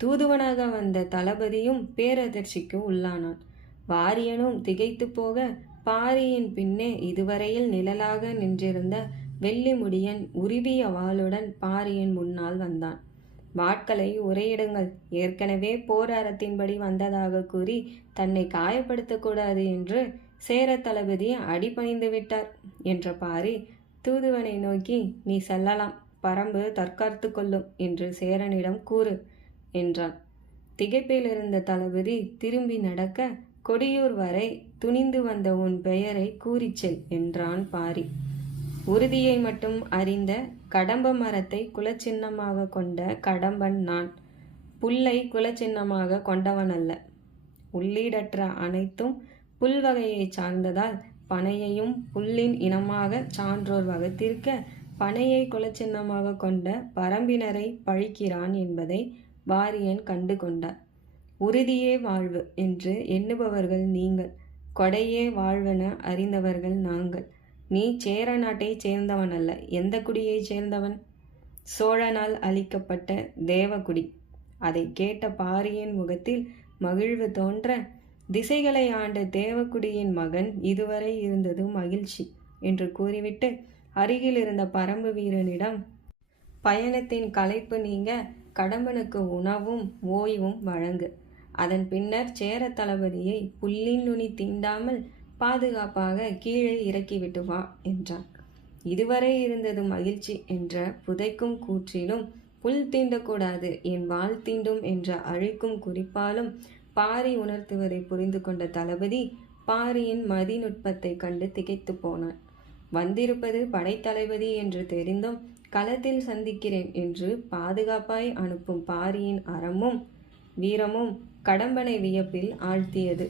தூதுவனாக வந்த தளபதியும் பேரதிர்ச்சிக்கு உள்ளானான். வாரியனும் திகைத்து போக பாரியின் பின்னே இதுவரையில் நிழலாக நின்றிருந்த வெள்ளிமுடியன் உருவிய வாளுடன் பாரியின் முன்னால் வந்தான். வாட்களை உரையிடுங்கள் ஏற்கனவே போர் அறத்தின்படி வந்ததாக கூறி தன்னை காயப்படுத்தக்கூடாது என்று சேர தளபதி அடிபணிந்து விட்டார் என்ற பாரி தூதுவனை நோக்கி நீ செல்லலாம். பரம்பு தற்காத்து கொள்ளும் என்று சேரனிடம் கூறு. என்றான். திகைப்பிலிருந்த தளபதி திரும்பி நடக்க கொடியூர் வரை துணிந்து வந்த உன் பெயரை கூறிச்செல் என்றான் பாரி. உறுதியை மட்டும் அறிந்த கடம்ப மரத்தை குலச்சின்னமாக கொண்ட கடம்பன் நான். புல்லை குலச்சின்னமாக கொண்டவன் அல்ல. உள்ளீடற்ற அனைத்தும் புல்வகையைச் சார்ந்ததால் பனையையும் புல்லின் இனமாக சான்றோர் வகுத்திருக்க பனையை குலச்சின்னமாக கொண்ட பரம்பினரை பழிக்கிறான் என்பதை வாரியன் கண்டு கொண்டார் உறுதியே வாழ்வு என்று எண்ணுபவர்கள் நீங்கள் கொடையே வாழ்வென அறிந்தவர்கள் நாங்கள். நீ சேர நாட்டைச் சேர்ந்தவன் அல்ல. எந்த குடியைச் சேர்ந்தவன்? சோழனால் அளிக்கப்பட்ட தேவகுடி. அதை கேட்ட பாரியின் முகத்தில் மகிழ்வு தோன்ற திசைகளை ஆண்ட தேவக்குடியின் மகன் இதுவரை இருந்தது மகிழ்ச்சி என்று கூறிவிட்டு அருகில் இருந்த பரம்பு வீரனிடம் பயணத்தின் களைப்பு நீங்க கடம்பனுக்கு உணவும் ஓய்வும் வழங்கு. அதன் பின்னர் சேர தளபதியை புல்லின் நுனி தீண்டாமல் பாதுகாப்பாக கீழே இறக்கிவிட்டு வா என்றான். இதுவரை இருந்தது மகிழ்ச்சி என்ற புதைக்கும் கூற்றிலும் புல் தீண்டக்கூடாது என் வாழ் தீண்டும் என்ற அழிக்கும் குறிப்பாலும் பாரி உணர்த்துவதை புரிந்து கொண்ட தளபதி பாரியின் மதிநுட்பத்தை கண்டு திகைத்து போனான். வந்திருப்பது படைத்தளபதி என்று தெரிந்தும் களத்தில் சந்திக்கிறேன் என்று பாதுகாப்பாய் அனுப்பும் பாரியின் அறமும் வீரமும் கடம்பனை வியப்பில் ஆழ்த்தியது.